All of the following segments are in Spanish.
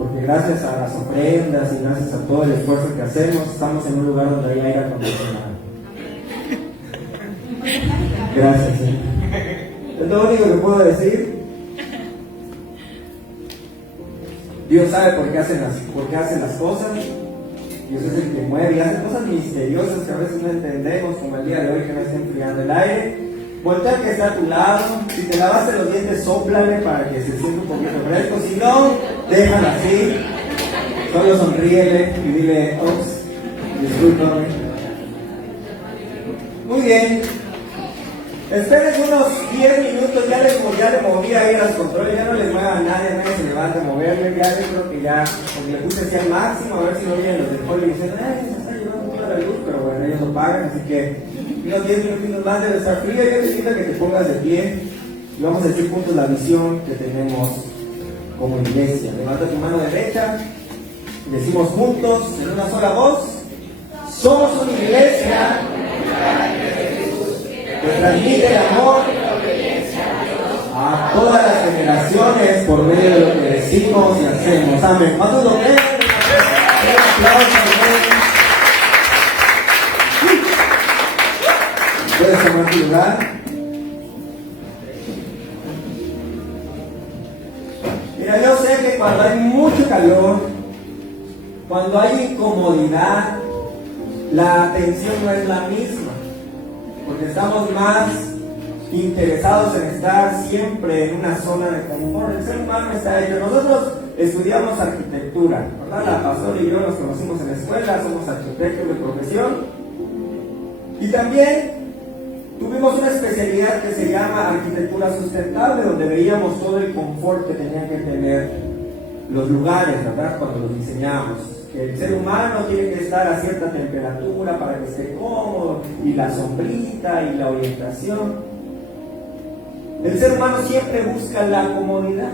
porque gracias a las ofrendas y gracias a todo el esfuerzo que hacemos, estamos en un lugar donde hay aire acondicionado. Gracias, ¿sí? Es lo único que puedo decir. Dios sabe por qué hace las cosas. Dios es el que mueve y hace cosas misteriosas que a veces no entendemos, como el día de hoy que no está enfriando el aire. Voltea al que está a tu lado. Si te lavaste los dientes, sóplale para que se sienta un poquito fresco. Si no, déjalo así. Solo sonríele y dile, ops, discúlpame. Muy bien. Esperen unos 10 minutos, ya le moví ahí a los controles, ya no les mueva a nadie se levanta a moverle, ya yo creo que ya, porque le puse así al máximo, a ver si no vienen los del poli y dicen, se está llevando toda la luz, pero bueno, ellos lo pagan, así que unos 10 minutos más debe estar frío. Yo te invito a que te pongas de pie y vamos a decir juntos la visión que tenemos como iglesia. Levanta tu mano derecha, decimos juntos en una sola voz, somos una iglesia que transmite el amor a todas las generaciones por medio de lo que decimos y hacemos. Amén. ¿Cuántos lo creen? Un aplauso. Puedes tomar tu lugar. Mira, yo sé que cuando hay mucho calor, cuando hay incomodidad, la atención no es la misma, porque estamos más interesados en estar siempre en una zona de confort. El ser humano está hecho. Nosotros estudiamos arquitectura, ¿verdad? La pastora y yo nos conocimos en la escuela, somos arquitectos de profesión. Y también tuvimos una especialidad que se llama arquitectura sustentable, donde veíamos todo el confort que tenían que tener los lugares, ¿verdad? Cuando los diseñamos. Que el ser humano tiene que estar a cierta temperatura para que esté cómodo, y la sombrita y la orientación. El ser humano siempre busca la comodidad.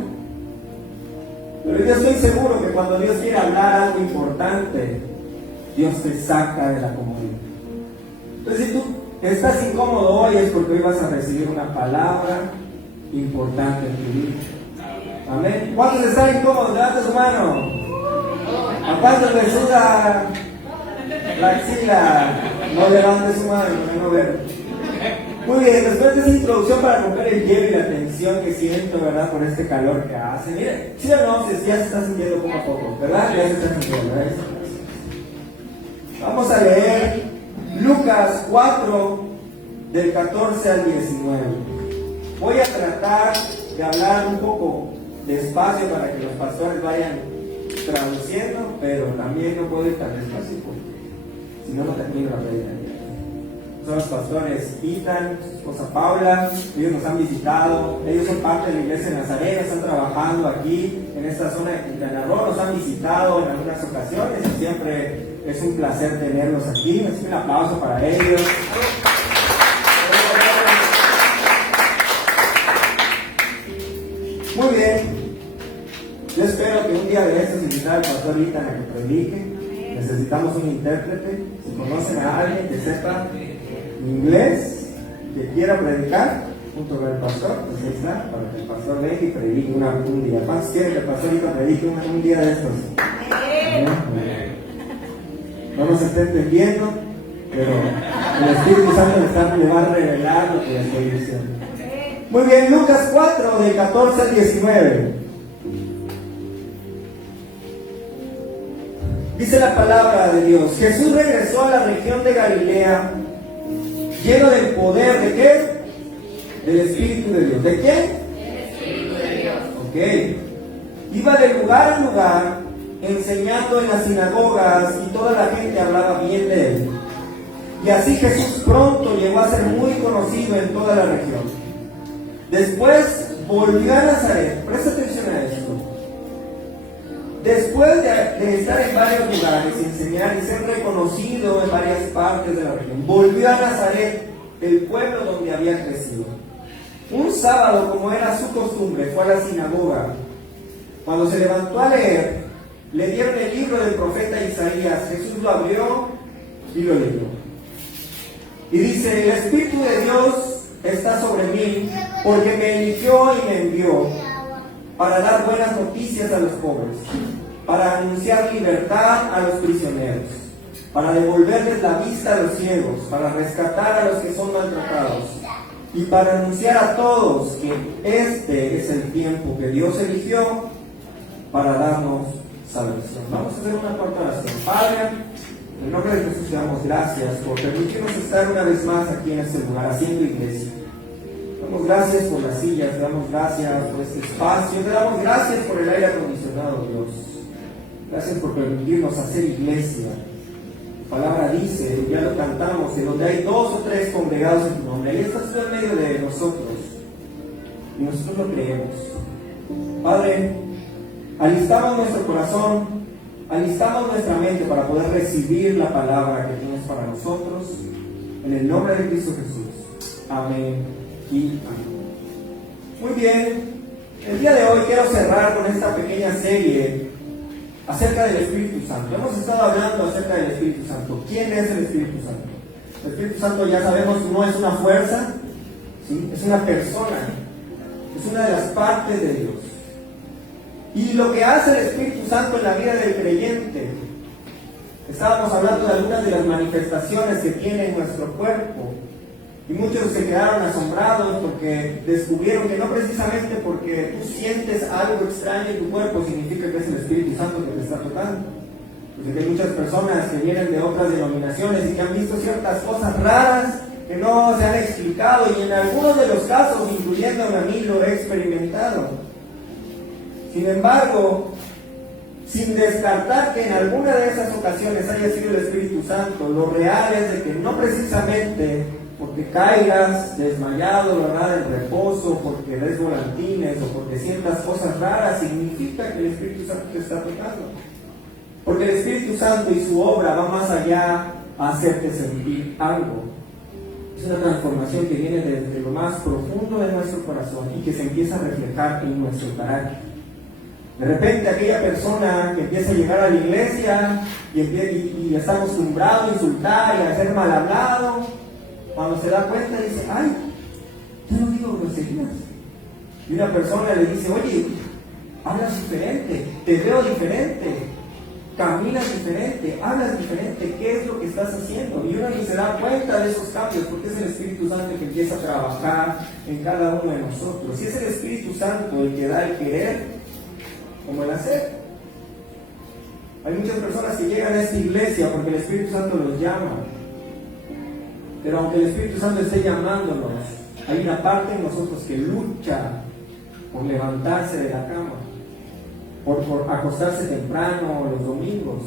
Pero yo estoy seguro que cuando Dios quiere hablar algo importante, Dios te saca de la comodidad. Entonces, si tú estás incómodo hoy, es porque hoy vas a recibir una palabra importante en tu vida. Amén. ¿Cuántos están incómodos? Levanta su mano. ¿A cuántos les suda la axila? No levante su mano, no ver. Muy bien, después de esa introducción para romper el hielo y la tensión que siento, ¿verdad? Por este calor que hace. Mire, ¿sí o no? Ya se está sintiendo poco a poco, ¿verdad? Ya se está sintiendo, ¿verdad? Vamos a leer Lucas 4, del 14 al 19. Voy a tratar de hablar un poco despacio para que los pastores vayan traduciendo, pero también no puedo ir tan despacio porque si no, no termino la predicación. Son los pastores Ethan, su esposa Paula, ellos nos han visitado, ellos son parte de la iglesia de Nazaret, están trabajando aquí en esta zona de Quintana Roo, nos han visitado en algunas ocasiones y siempre es un placer tenerlos aquí. Así que un aplauso para ellos. Muy bien. Yo espero que un día de estos invitar al pastor Ethan a que predique. Necesitamos un intérprete. Si conocen a alguien que sepa inglés, que quiera predicar junto con el pastor, pues ahí está, para que el pastor venga y predique un día. ¿Cuántos quieren que el pastor Ethan predique un día de estos? No nos está entendiendo, pero el Espíritu Santo le va a revelar lo que le estoy diciendo. Muy bien, Lucas 4, del 14 al 19. Dice la palabra de Dios: Jesús regresó a la región de Galilea, lleno del poder ¿de qué? Del Espíritu de Dios. ¿De qué? Del Espíritu de Dios. Ok. Iba de lugar en lugar, enseñando en las sinagogas, y toda la gente hablaba bien de él. Y así Jesús pronto llegó a ser muy conocido en toda la región. Después volvió a Nazaret. Presta atención a esto. Después de estar en varios lugares, enseñar y ser reconocido en varias partes de la región, volvió a Nazaret, el pueblo donde había crecido. Un sábado, como era su costumbre, fue a la sinagoga. Cuando se levantó a leer, le dieron el libro del profeta Isaías. Jesús lo abrió y lo leyó. Y dice: el Espíritu de Dios está sobre mí, porque me eligió y me envió para dar buenas noticias a los pobres. para anunciar libertad a los prisioneros, para devolverles la vista a los ciegos, para rescatar a los que son maltratados y para anunciar a todos que este es el tiempo que Dios eligió para darnos salvación. Vamos a hacer una corta oración. Padre, en nombre de Jesús te damos gracias por permitirnos estar una vez más aquí en este lugar, haciendo iglesia. Damos gracias por las sillas, te damos gracias por este espacio, te damos gracias por el aire acondicionado, Dios. Gracias por permitirnos hacer iglesia. La palabra dice, ya lo cantamos, que donde hay 2 o 3 congregados en tu nombre, ahí estás tú en medio de nosotros. Y nosotros lo creemos. Padre, alistamos nuestro corazón, alistamos nuestra mente para poder recibir la palabra que tienes para nosotros. En el nombre de Cristo Jesús. Amén y amén. Muy bien, el día de hoy quiero cerrar con esta pequeña serie acerca del Espíritu Santo. Hemos estado hablando acerca del Espíritu Santo. ¿Quién es el Espíritu Santo? El Espíritu Santo, ya sabemos, no es una fuerza, ¿sí? Es una persona, es una de las partes de Dios. Y lo que hace el Espíritu Santo en la vida del creyente, estábamos hablando de algunas de las manifestaciones que tiene en nuestro cuerpo, y muchos se quedaron asombrados porque descubrieron que no precisamente porque tú sientes algo extraño en tu cuerpo significa que es el Espíritu Santo que te está tocando. Porque hay muchas personas que vienen de otras denominaciones y que han visto ciertas cosas raras que no se han explicado, y en algunos de los casos, incluyéndome a mí, lo he experimentado. Sin embargo, sin descartar que en alguna de esas ocasiones haya sido el Espíritu Santo, lo real es de que no precisamente porque caigas desmayado, ¿verdad?, en reposo, porque des volantines o porque sientas cosas raras, significa que el Espíritu Santo te está tocando. Porque el Espíritu Santo y su obra va más allá a hacerte sentir algo. Es una transformación que viene desde lo más profundo de nuestro corazón y que se empieza a reflejar en nuestro carácter. De repente aquella persona que empieza a llegar a la iglesia y está acostumbrado a insultar y a ser mal hablado, cuando se da cuenta dice, ay, yo no digo groserías. Y una persona le dice, oye, hablas diferente, te veo diferente, caminas diferente, hablas diferente, ¿qué es lo que estás haciendo? Y uno ni se da cuenta de esos cambios porque es el Espíritu Santo que empieza a trabajar en cada uno de nosotros. Y es el Espíritu Santo el que da el querer como el hacer. Hay muchas personas que llegan a esta iglesia porque el Espíritu Santo los llama. Pero aunque el Espíritu Santo esté llamándonos, hay una parte en nosotros que lucha por levantarse de la cama, por acostarse temprano los domingos,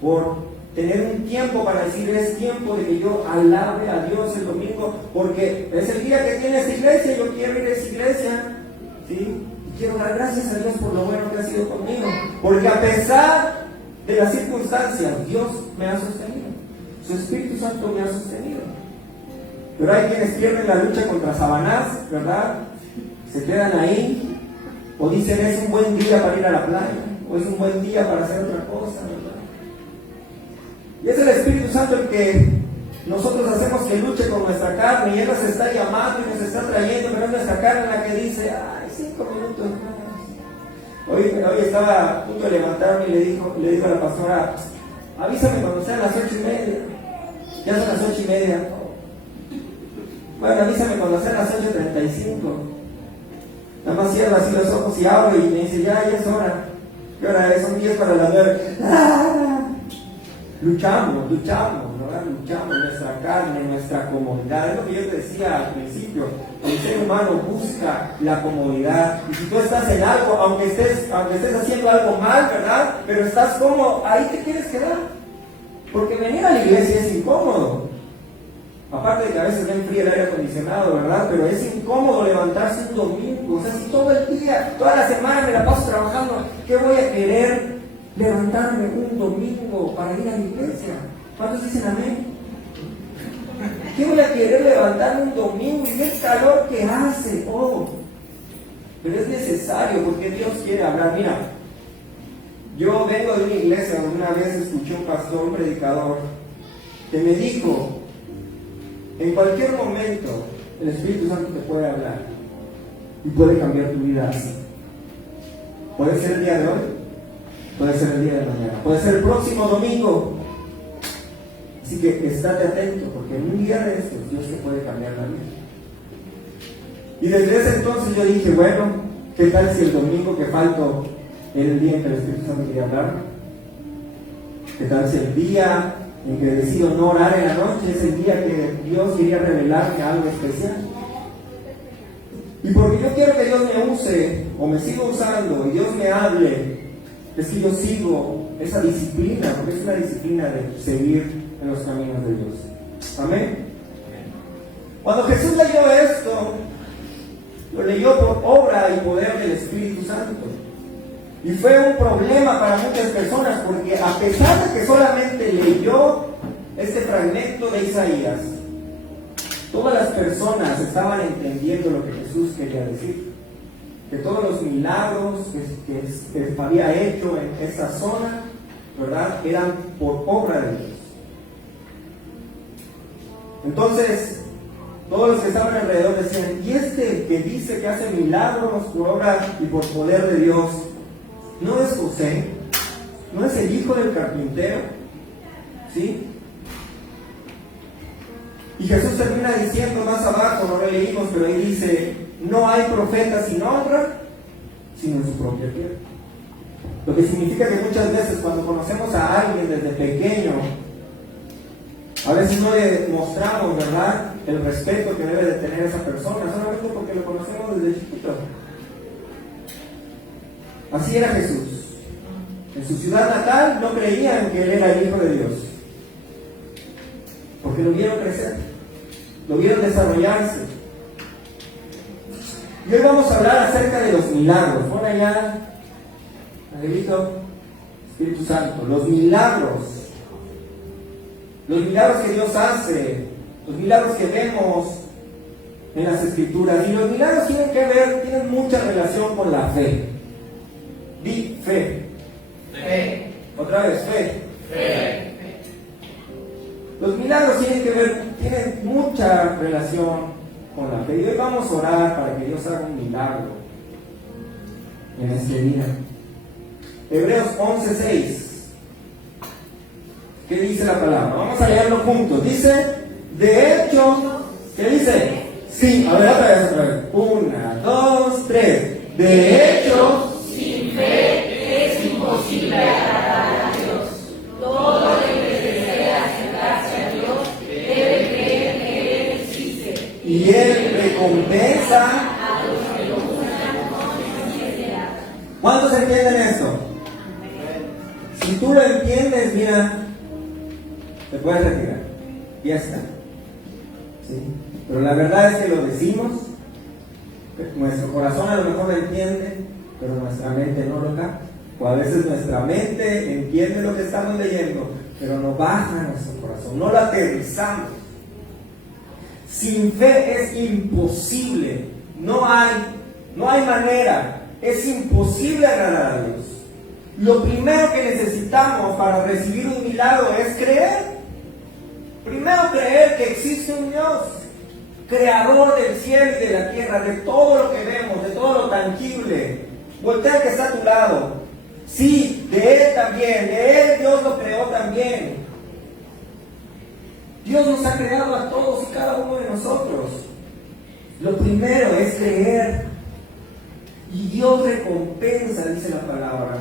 por tener un tiempo para decir, es tiempo de que yo alabe a Dios el domingo, porque es el día que tiene esta iglesia, yo quiero ir a esa iglesia, ¿sí? Y quiero dar gracias a Dios por lo bueno que ha sido conmigo, porque a pesar de las circunstancias, Dios me ha sostenido, su Espíritu Santo me ha sostenido. Pero hay quienes pierden la lucha contra Sabanás, ¿verdad? Se quedan ahí, o dicen es un buen día para ir a la playa, o es un buen día para hacer otra cosa, ¿verdad? Y es el Espíritu Santo el que nosotros hacemos que luche con nuestra carne, y Él nos está llamando y nos está trayendo, pero es nuestra carne la que dice, ay, 5 minutos más. Hoy estaba a punto de levantarme y le digo a la pastora, avísame cuando sean las 8:30. Ya son las 8:30. Bueno, avísame cuando sean las 8:35. Nada más cierro así los ojos y abro y me dice, ya es hora. ¿Qué hora es? Son 10 para las 9. ¡Ah! Luchamos, ¿verdad? Luchamos nuestra carne, nuestra comodidad. Es lo que yo te decía al principio. El ser humano busca la comodidad. Y si tú estás en algo, aunque estés haciendo algo mal, ¿verdad? Pero estás cómodo, ahí te quieres quedar. Porque venir a la iglesia es incómodo. Aparte de que a veces ya enfría el aire acondicionado, ¿verdad? Pero es incómodo levantarse un domingo. O sea, si todo el día, toda la semana me la paso trabajando, ¿qué voy a querer levantarme un domingo para ir a la iglesia? ¿Cuántos dicen amén? ¿Qué voy a querer levantarme un domingo y el calor que hace? Oh, pero es necesario porque Dios quiere hablar. Mira, yo vengo de una iglesia donde una vez escuché un pastor, un predicador, que me dijo, en cualquier momento el Espíritu Santo te puede hablar y puede cambiar tu vida así. ¿Puede ser el día de hoy? puede ser el día de mañana, puede ser el próximo domingo. Así que estate atento, porque en un día de estos Dios te puede cambiar la vida. Y desde ese entonces yo dije, bueno, ¿qué tal si el domingo que falto era el día en que el Espíritu Santo quería hablar? ¿Qué tal si el día en que decido no orar en la noche es el día que Dios quería revelarme algo especial? Y porque yo quiero que Dios me use o me siga usando y Dios me hable, es que yo sigo esa disciplina, porque es una disciplina de seguir en los caminos de Dios. Amén. Cuando Jesús leyó esto, lo leyó por obra y poder del Espíritu Santo. Y fue un problema para muchas personas, porque a pesar de que solamente leyó este fragmento de Isaías, todas las personas estaban entendiendo lo que Jesús quería decir. Que todos los milagros que había hecho en esa zona, ¿verdad?, eran por obra de Dios. Entonces, todos los que estaban alrededor decían, ¿y este que dice que hace milagros por obra y por poder de Dios, no es José? ¿No es el hijo del carpintero? ¿Sí? Y Jesús termina diciendo más abajo, no lo leímos, pero ahí dice, no hay profeta sin honra, sino en su propia tierra. Lo que significa que muchas veces cuando conocemos a alguien desde pequeño, a veces no le mostramos, ¿verdad?, el respeto que debe de tener esa persona, solamente porque lo conocemos desde chiquito. Así era Jesús. En su ciudad natal no creían que Él era el Hijo de Dios, porque lo vieron crecer, lo vieron desarrollarse. Y hoy vamos a hablar acerca de los milagros. Pon allá, Angelito, Espíritu Santo, los milagros que Dios hace, los milagros que vemos en las Escrituras. Y los milagros tienen mucha relación con la fe. Di fe. Fe. Otra vez, fe. Fe. Los milagros tienen mucha relación con la fe. Y hoy vamos a orar para que Dios haga un milagro en este día. Hebreos 11:6. ¿Qué dice la palabra? Vamos a leerlo juntos. Dice, de hecho, ¿qué dice? Sí, a ver, otra vez. 1, 2, 3. De hecho, Sin fe es imposible agradar a Dios. Todo el que desea acercarse a Dios debe creer que Él existe. y Él recompensa. A los que lo buscan con sinceridad. ¿Cuántos entienden esto? Si tú lo entiendes, mira, te puedes retirar. Ya está. ¿Sí? Pero la verdad es que lo decimos, nuestro corazón a lo mejor lo entiende, pero nuestra mente no lo capta. O a veces nuestra mente entiende lo que estamos leyendo, pero no baja a nuestro corazón, no lo aterrizamos. Sin fe es imposible, no hay manera, es imposible agradar a Dios. Lo primero que necesitamos para recibir un milagro es creer. Primero creer que existe un Dios, creador del cielo y de la tierra, de todo lo que vemos, de todo lo tangible. Voltea que está a tu lado. Sí, de Él también, de Él Dios lo creó también. Dios nos ha creado a todos y cada uno de nosotros. Lo primero es creer. Y Dios recompensa, dice la palabra,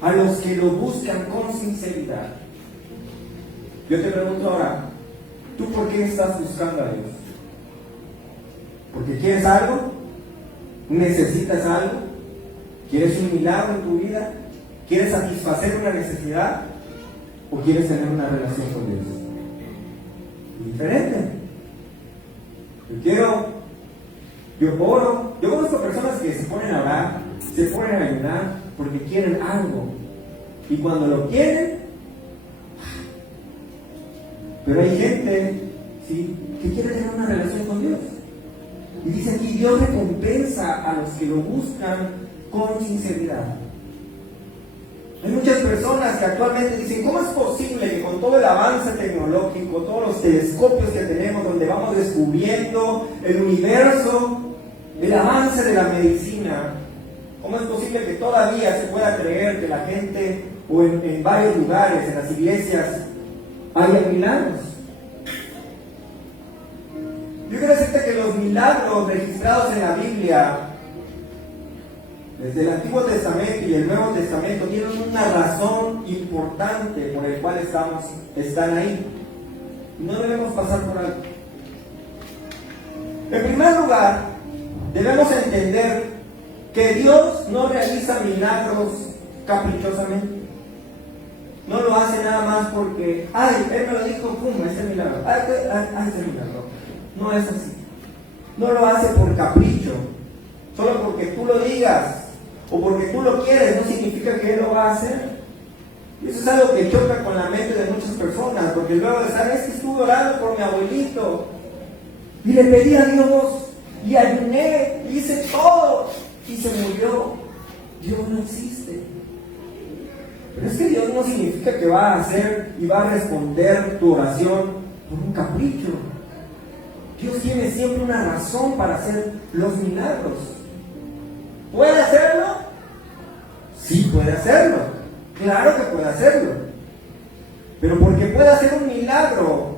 a los que lo buscan con sinceridad. Yo te pregunto ahora, ¿tú por qué estás buscando a Dios? ¿Porque quieres algo? ¿Necesitas algo? ¿Quieres un milagro en tu vida? ¿Quieres satisfacer una necesidad? ¿O quieres tener una relación con Dios? Diferente. Yo oro. Yo conozco personas que se ponen a orar, se ponen a ayunar porque quieren algo. Y cuando lo quieren, pero hay gente, ¿sí?, que quiere tener una relación con Dios. Y dice aquí, Dios recompensa a los que lo buscan con sinceridad. Hay muchas personas que actualmente dicen, ¿cómo es posible que con todo el avance tecnológico, todos los telescopios que tenemos, donde vamos descubriendo el universo, el avance de la medicina, ¿Cómo es posible que todavía se pueda creer que la gente, o en varios lugares, en las iglesias, haya milagros? Yo quiero decirte que los milagros registrados en la Biblia, desde el Antiguo Testamento y el Nuevo Testamento, tienen una razón importante por el cual están ahí. No debemos pasar por alto. En primer lugar, debemos entender que Dios no realiza milagros caprichosamente. No lo hace nada más porque, Él me lo dijo, pum, ese milagro. Ese milagro. No es así. No lo hace por capricho. Solo porque tú lo digas o porque tú lo quieres, no significa que Él lo va a hacer. Y eso es algo que choca con la mente de muchas personas, porque luego de estar, es que estuve orando por mi abuelito y le pedí a Dios y ayuné y hice todo y se murió. Dios no existe. Pero es que Dios no significa que va a hacer y va a responder tu oración por un capricho. Dios tiene siempre una razón para hacer los milagros. ¿Puede hacerlo? Sí, puede hacerlo. Claro que puede hacerlo. Pero porque puede hacer un milagro,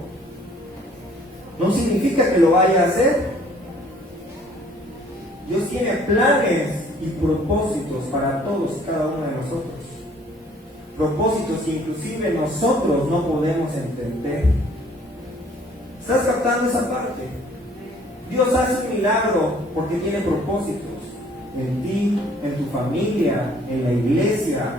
no significa que lo vaya a hacer. Dios tiene planes y propósitos para todos y cada uno de nosotros. Propósitos que inclusive nosotros no podemos entender. ¿Estás captando esa parte? Dios hace un milagro porque tiene propósitos en ti, en tu familia, en la iglesia.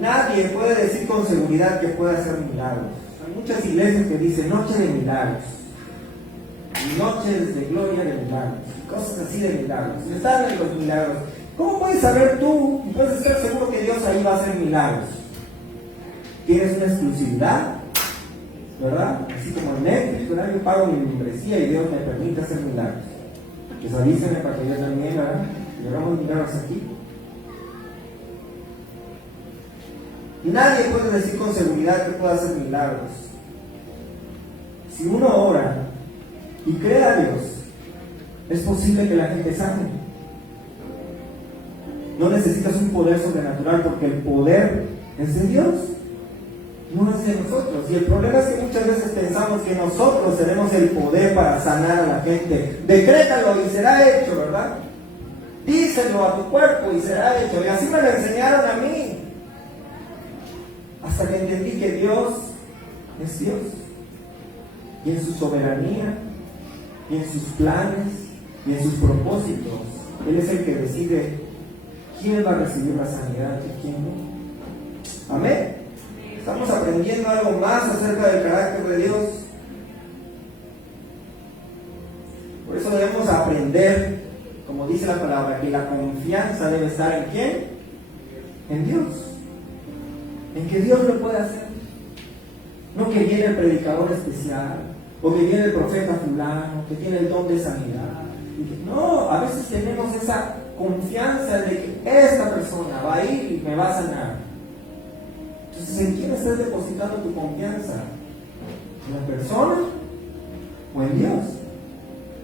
Nadie puede decir con seguridad que puede hacer milagros. Hay muchas iglesias que dicen noche de milagros, noches de gloria de milagros, cosas así de milagros. Están en los milagros. ¿Cómo puedes saber tú y puedes estar seguro que Dios ahí va a hacer milagros? Tienes una exclusividad, ¿verdad? Así como en Netflix, ¿verdad? Yo pago mi membresía y Dios me permite hacer milagros. Pues avísenme para que yo también, ¿verdad? Y hagamos milagros aquí. Nadie puede decir con seguridad que pueda hacer milagros. Si uno ora y cree a Dios, es posible que la gente sane. No necesitas un poder sobrenatural porque el poder es de Dios, no es de nosotros. Y el problema es que muchas veces pensamos que nosotros tenemos el poder para sanar a la gente. Decrétalo y será hecho, ¿verdad? Díselo a tu cuerpo y será hecho. Y así me lo enseñaron a mí. Hasta que entendí que Dios es Dios. Y en su soberanía, y en sus planes, y en sus propósitos, Él es el que decide quién va a recibir la sanidad y quién no. Amén. Estamos aprendiendo algo más acerca del carácter de Dios. Por eso debemos aprender, como dice la palabra, que la confianza debe estar ¿en quién? En Dios. En que Dios lo puede hacer. No que viene el predicador especial, o que viene el profeta fulano, que tiene el don de sanidad. No, a veces tenemos esa confianza de que esta persona va a ir y me va a sanar. Entonces, ¿en quién estás depositando tu confianza? ¿En la persona o en Dios?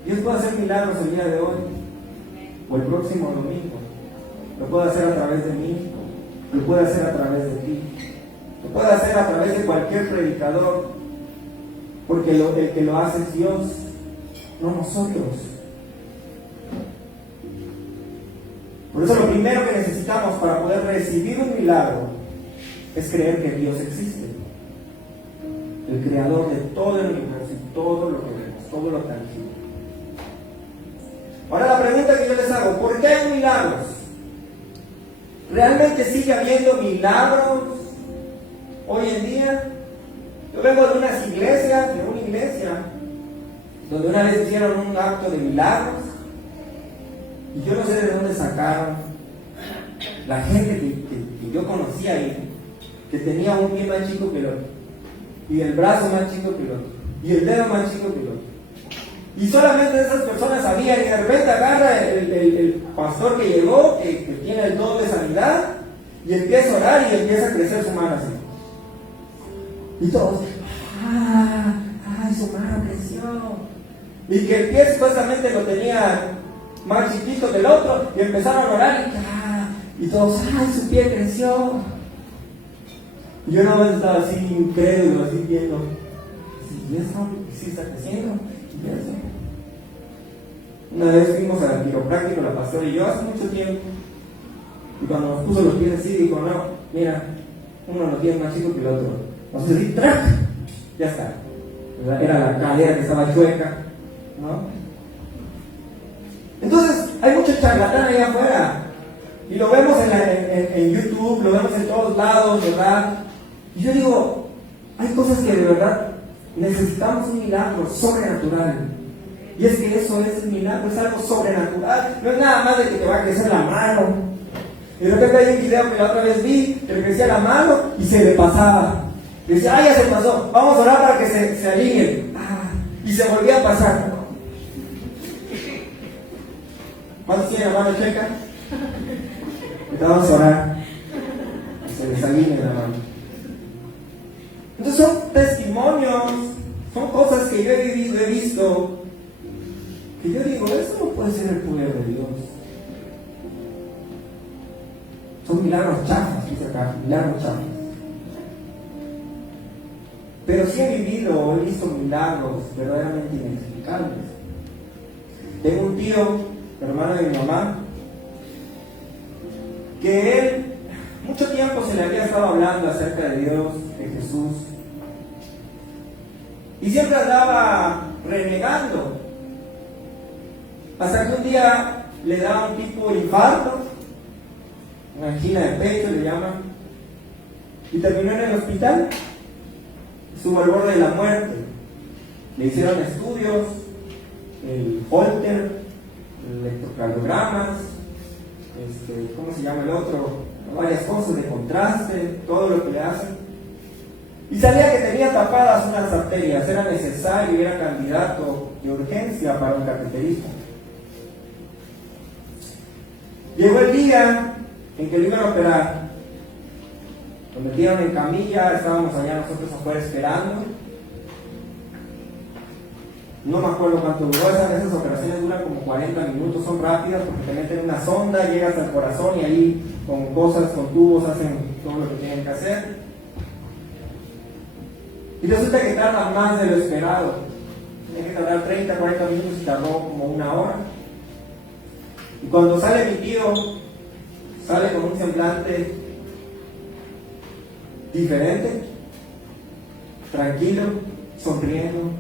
Dios puede hacer milagros el día de hoy o el próximo domingo. Lo puede hacer a través de mí, lo puede hacer a través de ti, lo puede hacer a través de cualquier predicador, porque el que lo hace es Dios, no nosotros. Por eso lo primero que necesitamos para poder recibir un milagro es creer que Dios existe, el creador de todo el universo y todo lo que vemos, todo lo tangible. Ahora la pregunta que yo les hago, ¿por qué hay milagros? ¿Realmente sigue habiendo milagros hoy en día? Yo vengo de una iglesia, donde una vez hicieron un acto de milagros, y yo no sé de dónde sacaron la gente que yo conocía ahí, que tenía un pie más chico que el otro, y el brazo más chico que el otro, y el dedo más chico que el otro. Y solamente esas personas sabían, y de repente agarra el pastor que llegó, que tiene el don de sanidad, y empieza a orar y empieza a crecer su mano así. Y todos, su mano creció. y que el pie supuestamente lo tenía más chiquito que el otro, y empezaron a orar y todos, ¡ay, su pie creció! Y yo no estaba así incrédulo, así viendo, ¿y eso? ¿Sí está creciendo? ¿Y eso? Una vez fuimos al quiropráctico, la pastora y yo, hace mucho tiempo, y cuando nos puso los pies así, dijo, no, mira, uno lo tiene más chico que el otro. Entonces así, ¡trac! Ya está. Era la cadera que estaba chueca, ¿no? Entonces, hay mucho charlatán ahí afuera. Y lo vemos en YouTube, lo vemos en todos lados, ¿verdad? Y yo digo, hay cosas que de verdad necesitamos un milagro sobrenatural. Y es que eso es el milagro, es algo sobrenatural. No es nada más de que te va a crecer la mano. Y de repente hay un video que la otra vez vi, que le crecía la mano y se le pasaba. Y decía, ya se pasó, vamos a orar para que se alineen. Y se volvía a pasar. ¿Cuántos tienen la mano checa? Vamos a orar. Se les alinee la mano. Entonces son testimonios, son cosas que yo he vivido, he visto, que yo digo, eso no puede ser el poder de Dios. Son milagros chafas, dice acá, milagros chafas. Pero sí he vivido, he visto milagros verdaderamente inexplicables. Tengo un tío, hermano de mi mamá, que él mucho tiempo se le había estado hablando acerca de Dios, de Jesús, y siempre andaba renegando, hasta que un día le da un tipo de infarto, una angina de pecho le llaman, y terminó en el hospital, estuvo al borde de la muerte. Le hicieron estudios, el Holter, electrocardiogramas, ¿cómo se llama el otro? Varias cosas de contraste, todo lo que le hacen. Y salía que tenía tapadas unas arterias, era necesario y era candidato de urgencia para un cateterismo. Llegó el día en que lo iban a operar. Lo metieron en camilla, estábamos allá nosotros afuera esperando. No me acuerdo cuánto duró, esas operaciones duran como 40 minutos, son rápidas porque te meten una sonda, llegas al corazón y ahí con cosas, con tubos hacen todo lo que tienen que hacer. Y resulta que tarda más de lo esperado. Tiene que tardar 30, 40 minutos y tardó como una hora. Y cuando sale mi tío, sale con un semblante diferente, tranquilo, sonriendo.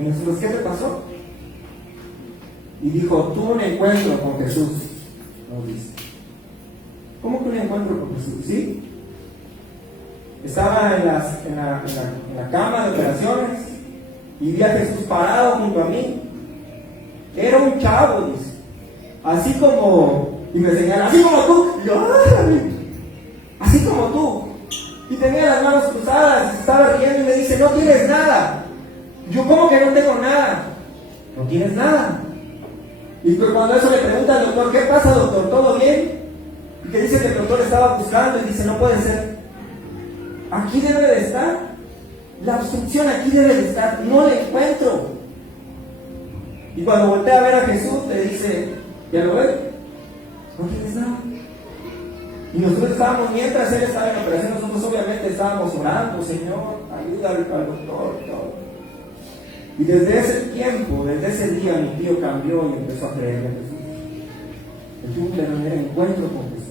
Y nosotros, ¿qué te pasó? Y dijo, tuve un encuentro con Jesús. Nos dice, ¿cómo que un encuentro con Jesús? ¿Sí? Estaba en la cama de operaciones y vi a Jesús parado junto a mí. Era un chavo, dice, así como, y me señala, así como tú. Y yo, ¡ay! Así como tú. Y tenía las manos cruzadas, y estaba riendo y me dice, no tienes nada. Yo, ¿cómo que no tengo nada? No tienes nada. Y pues cuando eso le pregunta al doctor, ¿qué pasa, doctor? ¿Todo bien? Y que dice que el doctor estaba buscando y dice, no puede ser. Aquí debe de estar. La obstrucción aquí debe de estar. No la encuentro. Y cuando voltea a ver a Jesús, le dice, ¿ya lo ves? No tienes nada. Y nosotros estábamos, mientras él estaba en la operación, nosotros obviamente estábamos orando, Señor, ayuda al doctor, todo. Y desde ese tiempo, desde ese día, mi tío cambió y empezó a creer en Jesús. Él tuvo un verdadero encuentro con Jesús.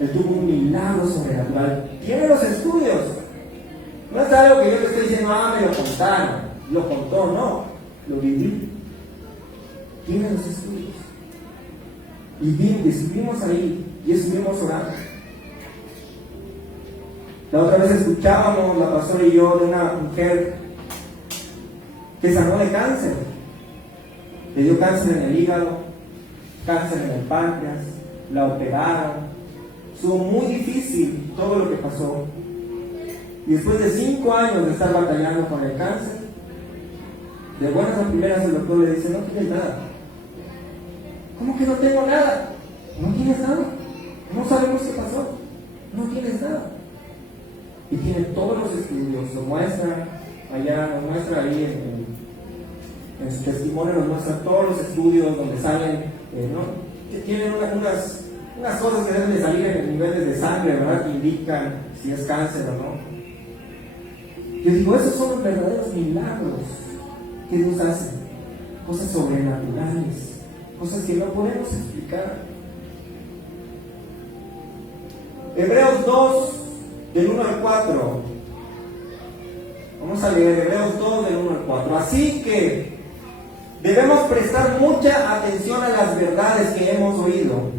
Él tuvo un milagro sobrenatural. Tiene los estudios. No es algo que yo te estoy diciendo, me lo contaron, lo contó, no, lo viví. Tiene los estudios. Y estuvimos ahí y estuvimos orando. La otra vez escuchábamos, la pastora y yo, de una mujer que sanó de cáncer. Le dio cáncer en el hígado, cáncer en el páncreas, la operaron. Estuvo muy difícil todo lo que pasó. Y después de 5 años de estar batallando con el cáncer, de buenas a primeras el doctor le dice, no tienes nada. ¿Cómo que no tengo nada? No tienes nada. No sabemos qué pasó. No tienes nada. Y tiene todos los estudios, lo muestra allá, lo muestra ahí En su testimonio nos muestra todos los estudios donde salen, ¿no? Que tienen unas cosas que deben de salir en niveles de sangre, ¿verdad? Que indican si es cáncer o no. Yo digo, esos son los verdaderos milagros que Dios hace. Cosas sobrenaturales, cosas que no podemos explicar. Hebreos 2, del 1 al 4. Vamos a leer Hebreos 2, del 1 al 4. Así que debemos prestar mucha atención a las verdades que hemos oído,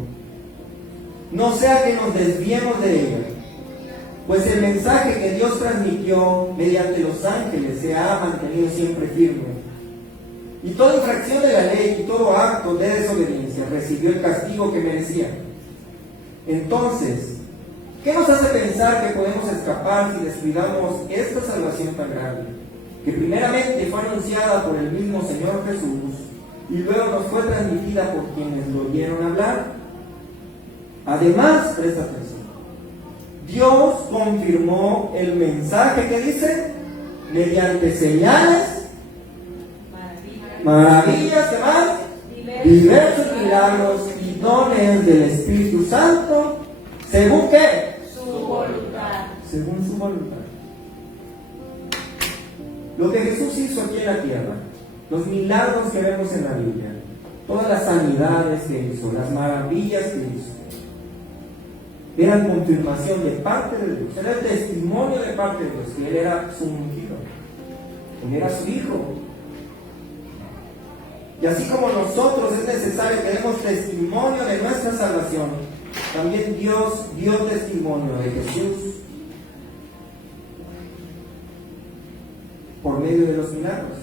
no sea que nos desviemos de ellas, pues el mensaje que Dios transmitió mediante los ángeles se ha mantenido siempre firme. Y toda infracción de la ley y todo acto de desobediencia recibió el castigo que merecía. Entonces, ¿qué nos hace pensar que podemos escapar si descuidamos esta salvación tan grande, que primeramente fue anunciada por el mismo Señor Jesús y luego nos fue transmitida por quienes lo oyeron hablar? Además, presta atención, Dios confirmó el mensaje que dice mediante señales, maravillas, ¿qué más? Diversos milagros y dones del Espíritu Santo, ¿según qué? Su voluntad. Según su voluntad. Lo que Jesús hizo aquí en la tierra, los milagros que vemos en la Biblia, todas las sanidades que hizo, las maravillas que hizo, eran confirmación de parte de Dios, era el testimonio de parte de Dios, que Él era su ungido, Él era su Hijo. Y así como nosotros es necesario que demos testimonio de nuestra salvación, también Dios dio testimonio de Jesús por medio de los milagros.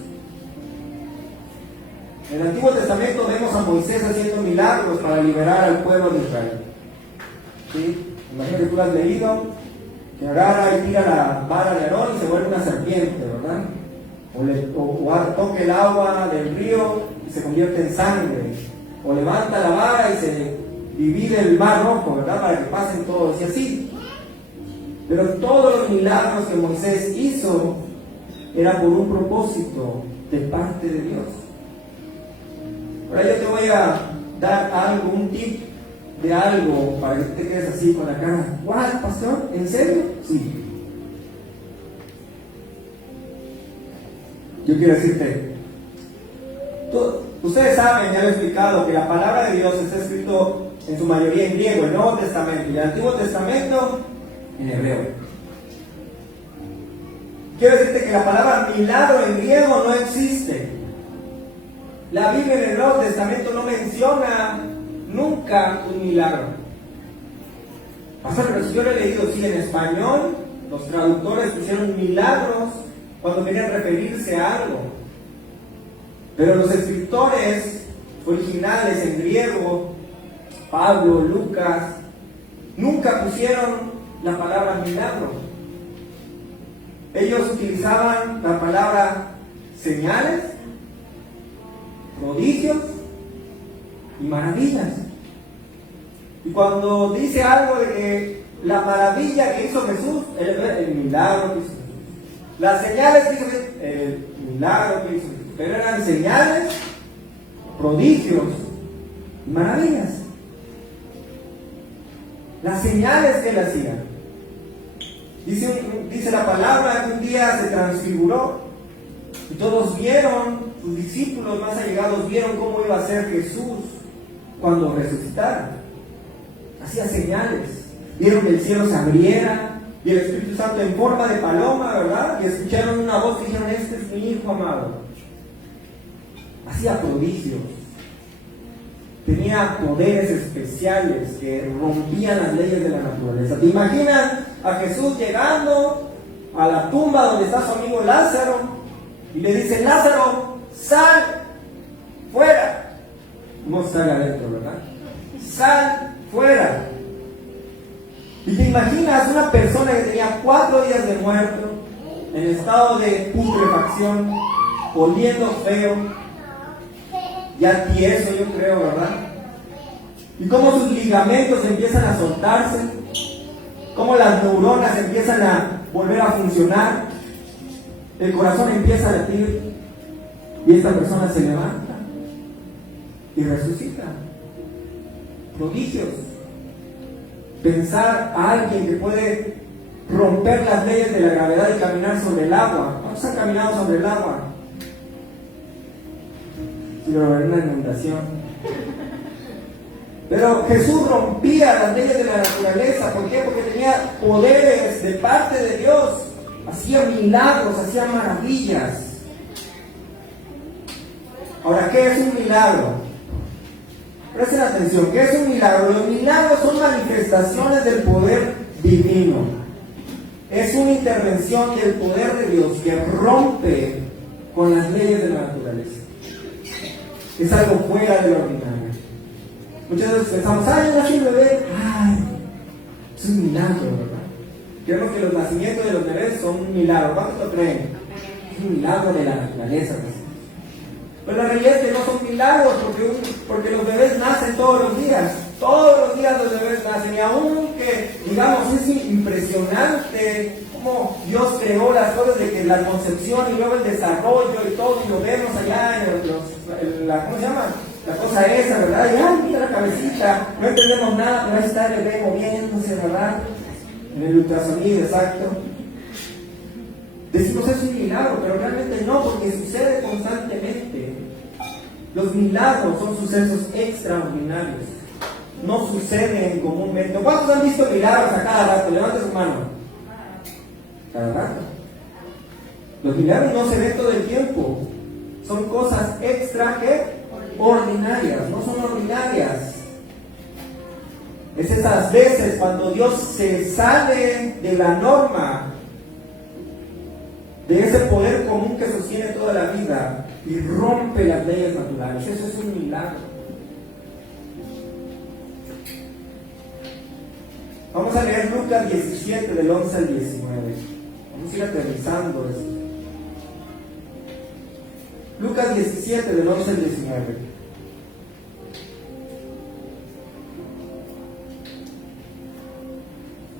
En el Antiguo Testamento vemos a Moisés haciendo milagros para liberar al pueblo de Israel. ¿Sí? Imagino que tú lo has leído, que agarra y tira la vara de Aarón y se vuelve una serpiente, ¿verdad? O toca el agua del río y se convierte en sangre, o levanta la vara y se divide el mar rojo, ¿verdad? Para que pasen todos y así. Pero todos los milagros que Moisés hizo era por un propósito de parte de Dios. Ahora yo te voy a dar algo, un tip de algo para que te quedes así con la cara. ¿What, pastor? ¿En serio? Sí. Yo quiero decirte, ustedes saben, ya lo he explicado, que la palabra de Dios está escrito en su mayoría en griego, el Nuevo Testamento, y el Antiguo Testamento en hebreo. Quiero decirte que la palabra milagro en griego no existe. La Biblia en el Nuevo Testamento no menciona nunca un milagro. Pero si yo lo he leído, sí, en español, los traductores pusieron milagros cuando querían referirse a algo. Pero los escritores originales en griego, Pablo, Lucas, nunca pusieron la palabra milagro. Ellos utilizaban la palabra señales, prodigios y maravillas. Y cuando dice algo de que la maravilla que hizo Jesús, el milagro que hizo Jesús, las señales que hizo Jesús, el milagro que hizo Jesús, pero eran señales, prodigios y maravillas. Las señales que él hacía. Dice la palabra que un día se transfiguró y todos vieron, sus discípulos más allegados vieron cómo iba a ser Jesús cuando resucitara. Hacía señales, vieron que el cielo se abriera y el Espíritu Santo en forma de paloma, ¿verdad? Y escucharon una voz y dijeron: este es mi Hijo amado. Hacía prodigios, tenía poderes especiales que rompían las leyes de la naturaleza. ¿Te imaginas a Jesús llegando a la tumba donde está su amigo Lázaro y le dice: Lázaro, sal fuera? No sal adentro, ¿verdad? Sal fuera. Y te imaginas una persona que tenía 4 días de muerto, en estado de putrefacción, oliendo feo, ya tieso, yo creo, ¿verdad? Y cómo sus ligamentos empiezan a soltarse, cómo las neuronas empiezan a volver a funcionar, el corazón empieza a latir, Y esta persona se levanta y resucita. Prodigios. Pensar a alguien que puede romper las leyes de la gravedad y caminar sobre el agua. ¿Cuántos han caminado sobre el agua? Sí, pero en una inundación. Pero Jesús rompía las leyes de la naturaleza. ¿Por qué? Porque tenía poderes de parte de Dios. Hacía milagros, hacía maravillas. Ahora, ¿qué es un milagro? Presten atención, ¿qué es un milagro? Los milagros son manifestaciones del poder divino. Es una intervención del poder de Dios que rompe con las leyes de la naturaleza. Es algo fuera de lo ordinario. Muchas veces pensamos, nació un bebé, es un milagro, ¿verdad? Creemos que los nacimientos de los bebés son un milagro. ¿Cuántos lo creen? Es un milagro de la naturaleza. Pero la realidad es que no son milagros, porque los bebés nacen todos los días. Todos los días los bebés nacen. Y aunque, digamos, es impresionante cómo Dios creó las cosas de que la concepción y luego el desarrollo y todo, y lo vemos allá en ¿cómo se llama? La cosa esa, ¿verdad? Y mira la cabecita, no entendemos nada, pero ahí está el bebé moviéndose, ¿verdad? En el ultrasonido, exacto. Decimos es un milagro, pero realmente no, porque sucede constantemente. Los milagros son sucesos extraordinarios. No suceden comúnmente. ¿Cuántos han visto milagros a cada rato? Levanta su mano. Cada rato. Los milagros no se ven todo el tiempo. Son cosas extraordinarias, no son ordinarias. Es esas veces cuando Dios se sale de la norma, de ese poder común que sostiene toda la vida y rompe las leyes naturales. Eso es un milagro. Vamos a leer Lucas 17 del 11 al 19. Vamos a ir aterrizando esto. Lucas 17 del 11 al 19.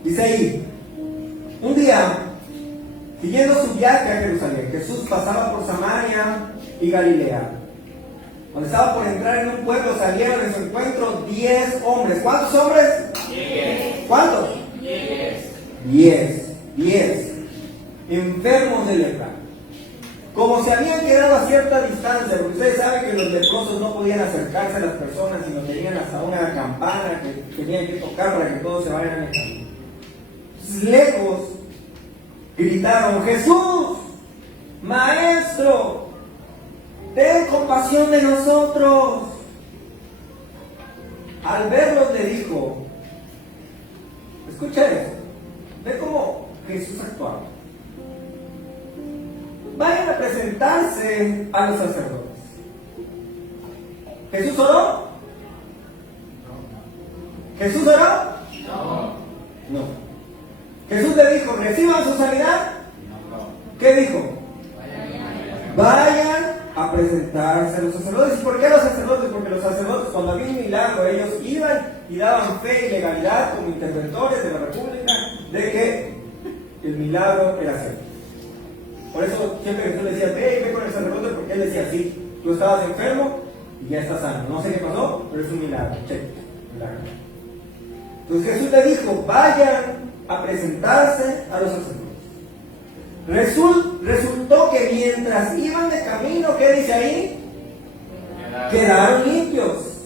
Dice ahí, un día, siguiendo su viaje a Jerusalén, Jesús pasaba por Samaria y Galilea. Cuando estaba por entrar en un pueblo, salieron en su encuentro 10 hombres. ¿Cuántos hombres? 10. ¿Cuántos? 10. Enfermos de lepra. Como se habían quedado a cierta distancia, porque ustedes saben que los leprosos no podían acercarse a las personas, sino tenían hasta una campana que tenían que tocar para que todos se vayan alejando. Lejos gritaron: Jesús, Maestro, ten compasión de nosotros. Al verlos le dijo, escucha eso, ve cómo Jesús actuaba. Vayan a presentarse a los sacerdotes. ¿Jesús oró? ¿Jesús oró? No. Jesús le dijo, ¿reciban su sanidad? ¿Qué dijo? Vayan a presentarse a los sacerdotes. ¿Y por qué a los sacerdotes? Porque los sacerdotes, cuando había un milagro, ellos iban y daban fe y legalidad como interventores de la República de que el milagro era cierto. Por eso siempre Jesús le decía, ve con el sacerdote, porque él decía, sí, tú estabas enfermo y ya estás sano. No sé qué pasó, pero es un milagro. Check, milagro. Entonces Jesús le dijo, vayan a presentarse a los sacerdotes. Resultó que mientras iban de camino, ¿qué dice ahí? Quedaron limpios.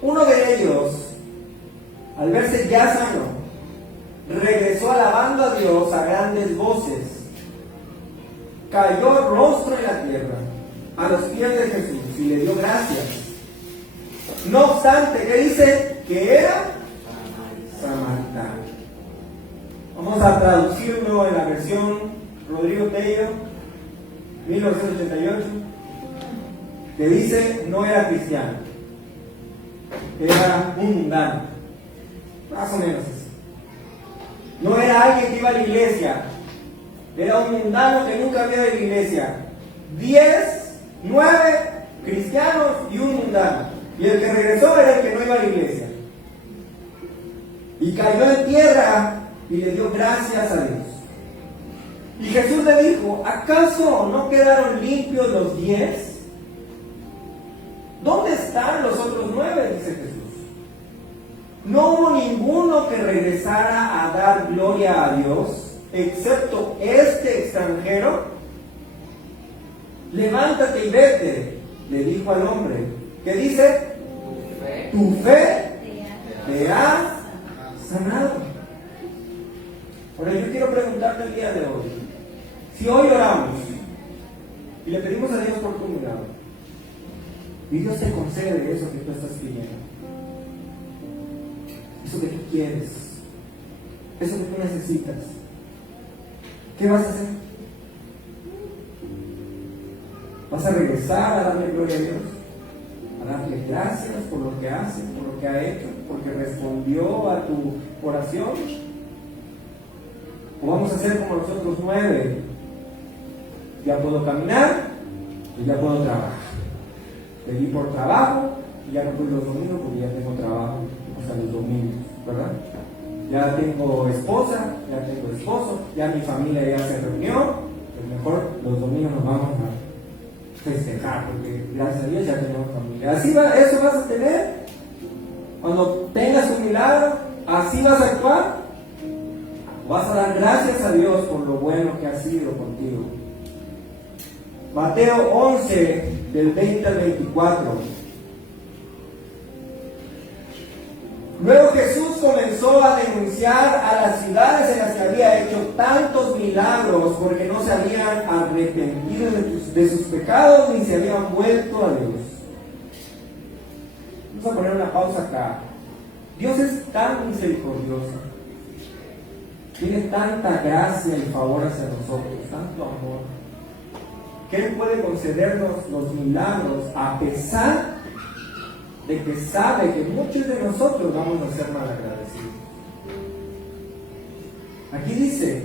Uno de ellos, al verse ya sano, regresó alabando a Dios a grandes voces. Cayó rostro en la tierra a los pies de Jesús y le dio gracias. No obstante, ¿qué dice? Que era samaritano. Vamos a traducirlo en la versión Rodrigo Tello, 1988, que dice, no era cristiano, era un mundano, más o menos eso. No era alguien que iba a la iglesia, era un mundano que nunca había ido a la iglesia. 9 cristianos y un mundano, y el que regresó era el que no iba a la iglesia. Y cayó en tierra y le dio gracias a Dios. Y Jesús le dijo, ¿acaso no quedaron limpios los 10? ¿Dónde están los otros 9? Dice Jesús. No hubo ninguno que regresara a dar gloria a Dios, excepto este extranjero. Levántate y vete, le dijo al hombre. ¿Qué dice? Tu fe te ha sanado. Ahora yo quiero preguntarte el día de hoy. Si hoy oramos y le pedimos a Dios por tu milagro, y Dios te concede eso que tú estás pidiendo, eso que tú quieres, eso que tú necesitas, ¿qué vas a hacer? ¿Vas a regresar a darle gloria a Dios? ¿A darle gracias por lo que hace, por lo que ha hecho, porque respondió a tu oración? ¿O vamos a hacer como los otros 9? Ya puedo caminar y ya puedo trabajar. Pedí por trabajo y ya no puedo los domingos porque ya tengo trabajo hasta los domingos, ¿verdad? Ya tengo esposa, ya tengo esposo, ya mi familia ya se reunió, pues mejor los domingos nos vamos a festejar porque gracias a Dios ya tenemos familia. Así va, eso vas a tener cuando tengas un milagro, así vas a actuar. Vas a dar gracias a Dios por lo bueno que ha sido contigo. Mateo 11, del 20 al 24. Luego Jesús comenzó a denunciar a las ciudades en las que había hecho tantos milagros porque no se habían arrepentido de sus pecados ni se habían vuelto a Dios. Vamos a poner una pausa acá. Dios es tan misericordioso, tiene tanta gracia y favor hacia nosotros, tanto amor, que Él puede concedernos los milagros a pesar de que sabe que muchos de nosotros vamos a ser malagradecidos. Aquí dice,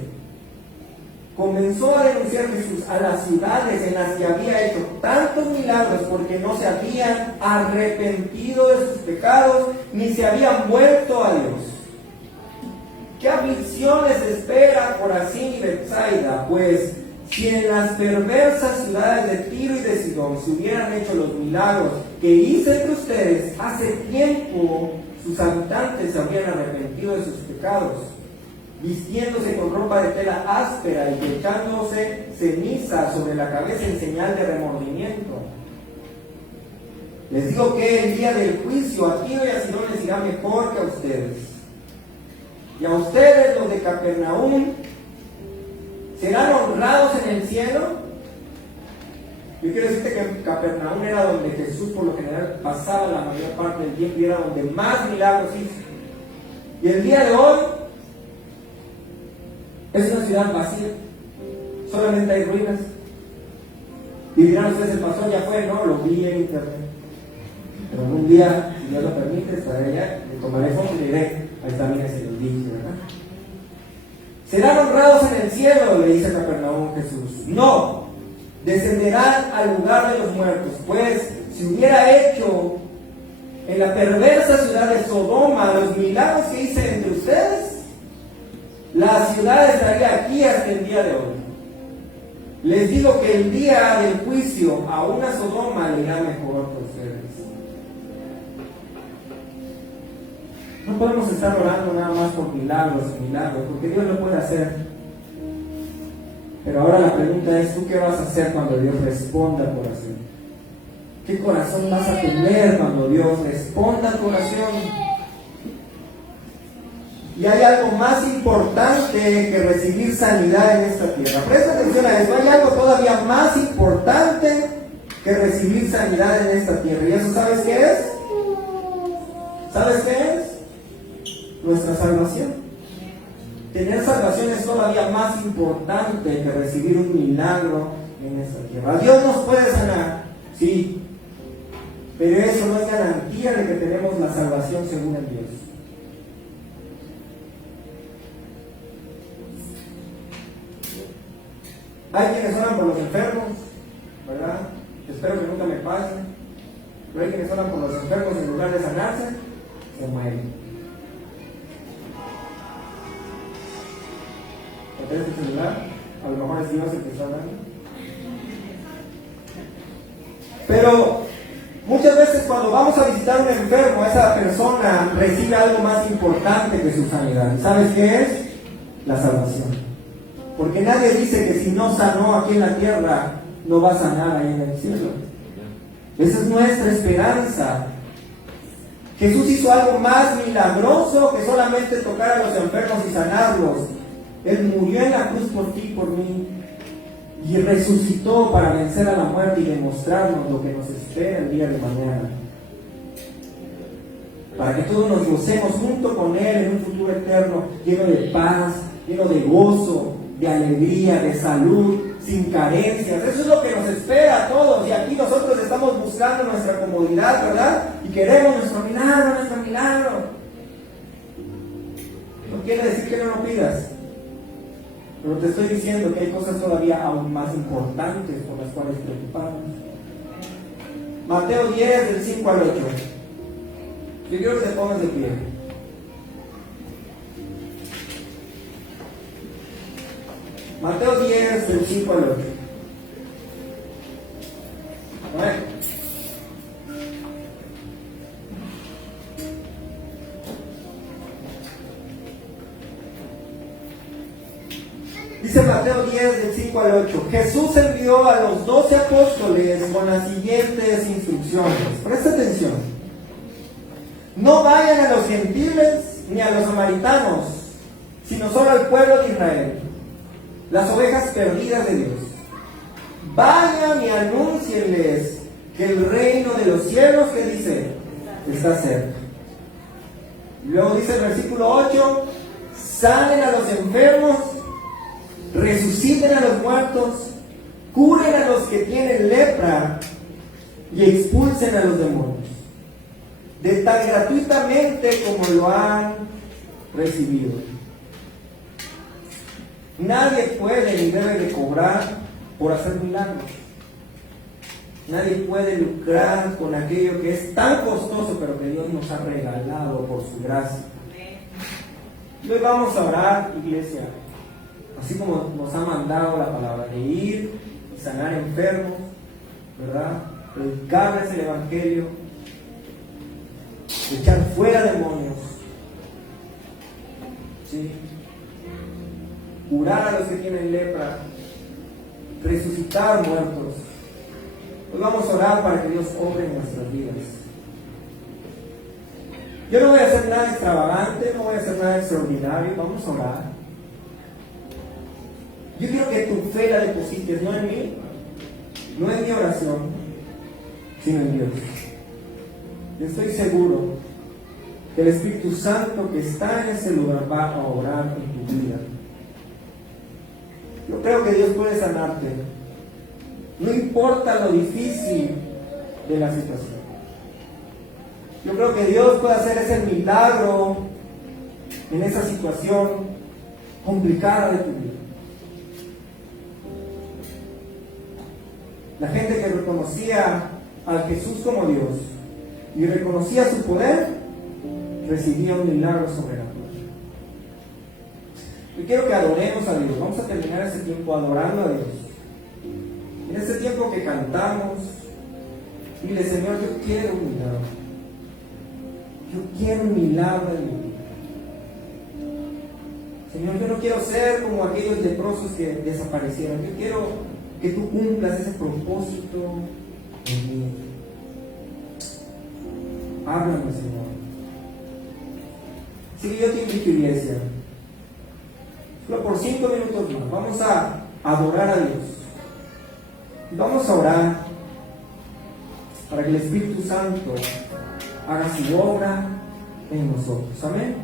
comenzó a denunciar Jesús a las ciudades en las que había hecho tantos milagros porque no se habían arrepentido de sus pecados ni se habían vuelto a Dios. ¿Qué aflicciones espera Corazín y Betsaida? Pues si en las perversas ciudades de Tiro y de Sidón se hubieran hecho los milagros que hice entre ustedes, hace tiempo sus habitantes se habrían arrepentido de sus pecados, vistiéndose con ropa de tela áspera y echándose ceniza sobre la cabeza en señal de remordimiento. Les digo que el día del juicio a Tiro y a Sidón les irá mejor que a ustedes. Y a ustedes, los de Capernaum, ¿serán honrados en el cielo? Yo quiero decirte que Capernaum era donde Jesús por lo general pasaba la mayor parte del tiempo y era donde más milagros hizo. Y el día de hoy es una ciudad vacía, solamente hay ruinas. Y dirán ustedes, el pastor ya fue, no, lo vi en internet. Pero algún día, si Dios lo permite, estaré allá, le tomaré fotos y le diré, ahí está, mira, se los dije, ¿verdad? Serán honrados en el cielo, le dice Capernaum Jesús. No, descenderán al lugar de los muertos, pues si hubiera hecho en la perversa ciudad de Sodoma los milagros que hice entre ustedes, la ciudad estaría aquí hasta el día de hoy. Les digo que el día del juicio a una Sodoma le irá mejor que ustedes. No podemos estar orando nada más por milagros y milagros, porque Dios lo puede hacer. Pero ahora la pregunta es, ¿tú qué vas a hacer cuando Dios responda a tu oración? ¿Qué corazón vas a tener cuando Dios responda a tu oración? Y hay algo más importante que recibir sanidad en esta tierra. Presta atención a eso. Hay algo todavía más importante que recibir sanidad en esta tierra. ¿Y eso sabes qué es? ¿Sabes qué es? Nuestra salvación. Tener salvación es todavía más importante que recibir un milagro en esta tierra. Dios nos puede sanar, sí, pero eso no es garantía de que tenemos la salvación según el Dios. Hay quienes oran por los enfermos, ¿verdad? Espero que nunca me pase. Pero hay quienes oran por los enfermos y en lugar de sanarse, se mueren. ¿Lo tienes tu celular? A lo mejor es Dios el que está hablando. Pero muchas veces cuando vamos a visitar a un enfermo, esa persona recibe algo más importante que su sanidad. ¿Sabes qué es? La salvación. Porque nadie dice que si no sanó aquí en la tierra, no va a sanar ahí en el cielo. Esa es nuestra esperanza. Jesús hizo algo más milagroso que solamente tocar a los enfermos y sanarlos. Él murió en la cruz por ti y por mí. Y resucitó para vencer a la muerte y demostrarnos lo que nos espera el día de mañana. Para que todos nos gocemos junto con Él en un futuro eterno, lleno de paz, lleno de gozo, de alegría, de salud, sin carencias. Eso es lo que nos espera a todos. Y aquí nosotros estamos buscando nuestra comodidad, ¿verdad? Y queremos nuestro milagro, nuestro milagro. No quiere decir que no lo pidas. Pero te estoy diciendo que hay cosas todavía aún más importantes por las cuales preocuparnos. Mateo 10, del 5 al 8. Yo quiero que te pongas de pie. Mateo 10, del 5 al 8. A ver. Dice Mateo 10, del 5 al 8. Jesús envió a los 12 apóstoles con las siguientes instrucciones. Presta atención. No vayan a los gentiles ni a los samaritanos, sino solo al pueblo de Israel, las ovejas perdidas de Dios. Vayan y anúncienles que el reino de los cielos, que dice, está cerca. Y luego dice el versículo 8, sanen a los enfermos, resuciten a los muertos, curen a los que tienen lepra y expulsen a los demonios, de tan gratuitamente como lo han recibido. Nadie puede ni debe de cobrar por hacer milagros. Nadie puede lucrar con aquello que es tan costoso, pero que Dios nos ha regalado por su gracia. Y hoy vamos a orar, iglesia, así como nos ha mandado la palabra, de ir y sanar enfermos, ¿verdad? Predicarles el evangelio, de echar fuera demonios, ¿sí? Curar a los que tienen lepra, resucitar muertos. Hoy vamos a orar para que Dios obre en nuestras vidas. Yo no voy a hacer nada extravagante, no voy a hacer nada extraordinario, vamos a orar. Yo quiero que tu fe la deposites no en mí, no en mi oración, sino en Dios. Yo estoy seguro que el Espíritu Santo que está en ese lugar va a obrar en tu vida. Yo creo que Dios puede sanarte, no importa lo difícil de la situación. Yo creo que Dios puede hacer ese milagro en esa situación complicada de tu vida. La gente que reconocía a Jesús como Dios y reconocía su poder, recibía un milagro sobrenatural. Yo quiero que adoremos a Dios. Vamos a terminar este tiempo adorando a Dios. En este tiempo que cantamos, dile, Señor, yo quiero un milagro. Yo quiero un milagro en mi vida. Señor, yo no quiero ser como aquellos leprosos que desaparecieron. Yo quiero que tú cumplas ese propósito en mí. Háblame, Señor. Sí, yo te invito, iglesia. Solo por 5 minutos más. Vamos a adorar a Dios. Y vamos a orar para que el Espíritu Santo haga su obra en nosotros. Amén.